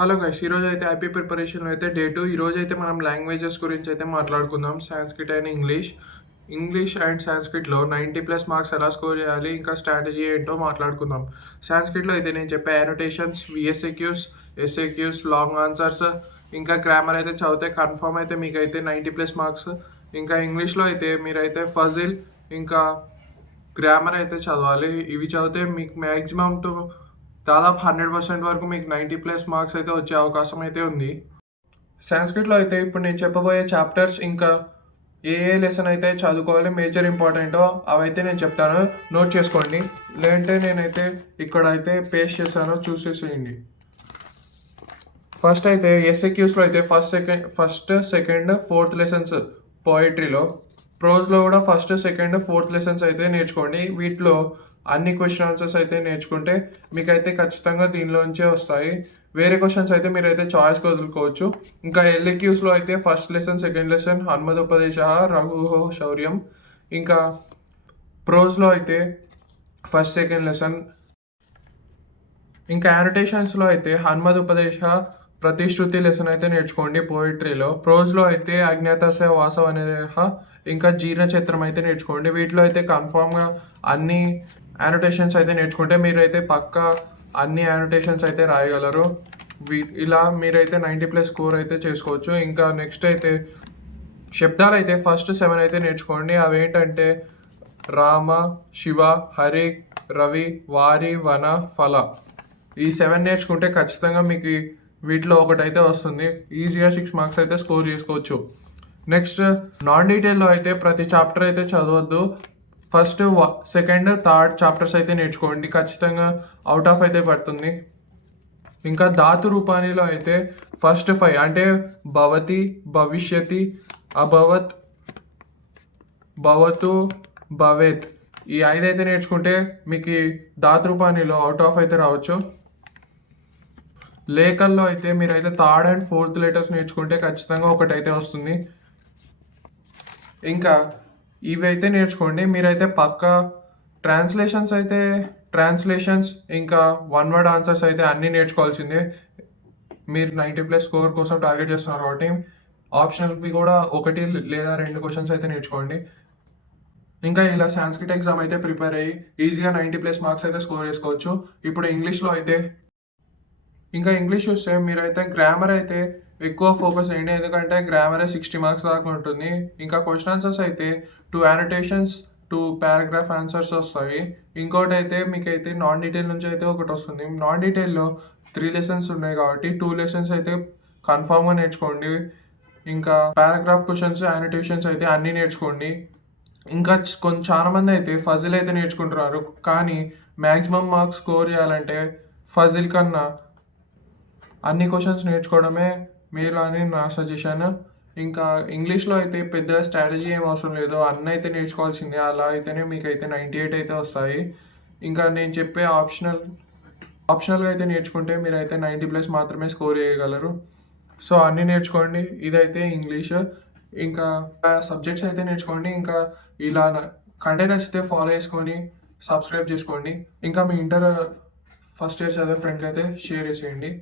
Hello guys, ఈరోజు అయితే IP ప్రిపరేషన్లో అయితే డే 2. ఈరోజు అయితే మనం లాంగ్వేజెస్ గురించి అయితే మాట్లాడుకుందాం. సాంస్క్రిట్ అండ్ ఇంగ్లీష్ అండ్ సాంస్క్రిట్లో 90+ మార్క్స్ ఎలా స్కోర్ చేయాలి, ఇంకా స్ట్రాటజీ ఏంటో మాట్లాడుకుందాం. సాంస్క్రిట్లో అయితే నేను చెప్పే annotations, VSAQs, SAQs, long answers, ఇంకా గ్రామర్ అయితే చదివితే కన్ఫర్మ్ అయితే మీకైతే 90+ మార్క్స్. ఇంకా ఇంగ్లీష్లో అయితే మీరైతే ఫజిల్ ఇంకా గ్రామర్ అయితే చదవాలి. ఇవి చదివితే మీకు మ్యాక్సిమం దాదాపు 100% వరకు మీకు 90+ మార్క్స్ అయితే వచ్చే అవకాశం అయితే ఉంది. సాంస్క్రిట్లో అయితే ఇప్పుడు నేను చెప్పబోయే చాప్టర్స్ ఇంకా ఏ లెసన్ అయితే చదువుకోవాలి, మేజర్ ఇంపార్టెంటో అవైతే నేను చెప్తాను, నోట్ చేసుకోండి. లేదంటే నేనైతే ఇక్కడ అయితే పేస్ట్ చేస్తాను, చూసేసేయండి. ఫస్ట్ అయితే ఎస్ఏక్యూస్లో అయితే ఫస్ట్ సెకండ్ ఫోర్త్ లెసన్స్ పోయిటరీలో, ప్రోజ్లో కూడా ఫస్ట్ సెకండ్ ఫోర్త్ లెసన్స్ అయితే నేర్చుకోండి. వీటిలో అన్ని క్వశ్చన్ ఆన్సర్స్ అయితే నేర్చుకుంటే మీకైతే ఖచ్చితంగా దీనిలోంచే వస్తాయి. వేరే క్వశ్చన్స్ అయితే మీరైతే చాయిస్కి వదులుకోవచ్చు. ఇంకా ఎల్ఏక్యూస్లో అయితే ఫస్ట్ లెసన్ సెకండ్ లెసన్ హన్మదోపదేశ రఘుహో శౌర్యం. ఇంకా ప్రోజ్లో అయితే ఫస్ట్ సెకండ్ లెసన్. ఇంకా యానోటేషన్స్లో అయితే హన్మదోపదేశ ప్రతిశ్రుతి లెసన్ అయితే నేర్చుకోండి పోయిటరీలో. ప్రోజ్లో అయితే అజ్ఞాతస్య వాసవ అనేది ఇంకా జీర్ణచత్రం అయితే నేర్చుకోండి. వీటిలో అయితే కన్ఫామ్గా అన్ని యానోటేషన్స్ అయితే నేర్చుకుంటే మీరైతే పక్కా అన్ని యానోటేషన్స్ అయితే రాయగలరు. ఇలా మీరైతే 90+ స్కోర్ అయితే చేసుకోవచ్చు. ఇంకా నెక్స్ట్ అయితే శబ్దాలు అయితే ఫస్ట్ 7 అయితే నేర్చుకోండి. అవి ఏంటంటే రామ, శివ, హరి, రవి, వారి, వన, ఫల. ఈ 7 నేర్చుకుంటే ఖచ్చితంగా మీకు వీటిలో ఒకటైతే వస్తుంది. ఈజీగా 6 మార్క్స్ అయితే స్కోర్ చేసుకోవచ్చు. నెక్స్ట్ నాన్ డీటెయిల్లో అయితే ప్రతి చాప్టర్ అయితే చదవద్దు. ఫస్ట్ సెకండ్ థర్డ్ చాప్టర్స్ అయితే నేర్చుకోండి, ఖచ్చితంగా అవుట్ ఆఫ్ అయితే పడుతుంది. ఇంకా ధాతు రూపానిలో అయితే ఫస్ట్ 5 అంటే భవతి, భవిష్యతి, అభవత్, భవతు, భవేత్, ఈ 5 అయితే నేర్చుకుంటే మీకు ధాతు రూపానిలో అవుట్ ఆఫ్ అయితే రావచ్చు. లేఖల్లో అయితే మీరైతే థర్డ్ అండ్ ఫోర్త్ లెటర్స్ నేర్చుకుంటే ఖచ్చితంగా ఒకటైతే వస్తుంది. ఇంకా ఇవి అయితే నేర్చుకోండి. మీరైతే పక్కా ట్రాన్స్లేషన్స్ ఇంకా వన్ వర్డ్ ఆన్సర్స్ అయితే అన్నీ నేర్చుకోవాల్సిందే. మీరు 90+ స్కోర్ కోసం టార్గెట్ చేస్తున్నారు కాబట్టి ఆప్షనల్వి కూడా 1 లేదా 2 క్వశ్చన్స్ అయితే నేర్చుకోండి. ఇంకా ఇలా సాంస్క్రిట్ ఎగ్జామ్ అయితే ప్రిపేర్ అయ్యి ఈజీగా 90+ మార్క్స్ అయితే స్కోర్ చేసుకోవచ్చు. ఇప్పుడు ఇంగ్లీష్లో అయితే ఇంగ్లీష్ చూస్తే మీరైతే గ్రామర్ అయితే ఎక్కువ ఫోకస్ చేయండి, ఎందుకంటే గ్రామరే 60 మార్క్స్ దాకా ఉంటుంది. ఇంకా క్వశ్చన్ ఆన్సర్స్ అయితే 2 యానోటేషన్స్ 2 పారాగ్రాఫ్ ఆన్సర్స్ వస్తాయి. ఇంకోటి అయితే మీకైతే నాన్ డీటెయిల్ నుంచి అయితే ఒకటి వస్తుంది. నాన్ డీటెయిల్లో 3 లెసన్స్ ఉన్నాయి కాబట్టి 2 లెసన్స్ అయితే కన్ఫామ్గా నేర్చుకోండి. ఇంకా పారాగ్రాఫ్ క్వశ్చన్స్, యానోటేషన్స్ అయితే అన్నీ నేర్చుకోండి. ఇంకా చాలా మంది అయితే ఫజిల్ అయితే నేర్చుకుంటున్నారు, కానీ మ్యాక్సిమం మార్క్స్ స్కోర్ చేయాలంటే ఫజిల్ కన్నా అన్ని క్వశ్చన్స్ నేర్చుకోవడమే మేలు అని నా సజెషన్. ఇంకా ఇంగ్లీష్లో అయితే పెద్ద స్ట్రాటజీ ఏం అవసరం లేదు, అన్నీ అయితే నేర్చుకోవాల్సిందే. అలా అయితేనే మీకైతే 98 అయితే వస్తాయి. ఇంకా నేను చెప్పే ఆప్షనల్గా అయితే నేర్చుకుంటే మీరైతే 90+ మాత్రమే స్కోర్ చేయగలరు. సో అన్నీ నేర్చుకోండి. ఇదైతే ఇంగ్లీష్. ఇంకా సబ్జెక్ట్స్ అయితే నేర్చుకోండి. ఇంకా ఇలా కంటెంట్ నచ్చితే ఫాలో చేసుకొని సబ్స్క్రైబ్ చేసుకోండి. ఇంకా మీ ఇంటర్ ఫస్ట్ ఇయర్ చదివే ఫ్రెండ్కి అయితే షేర్ చేసేయండి.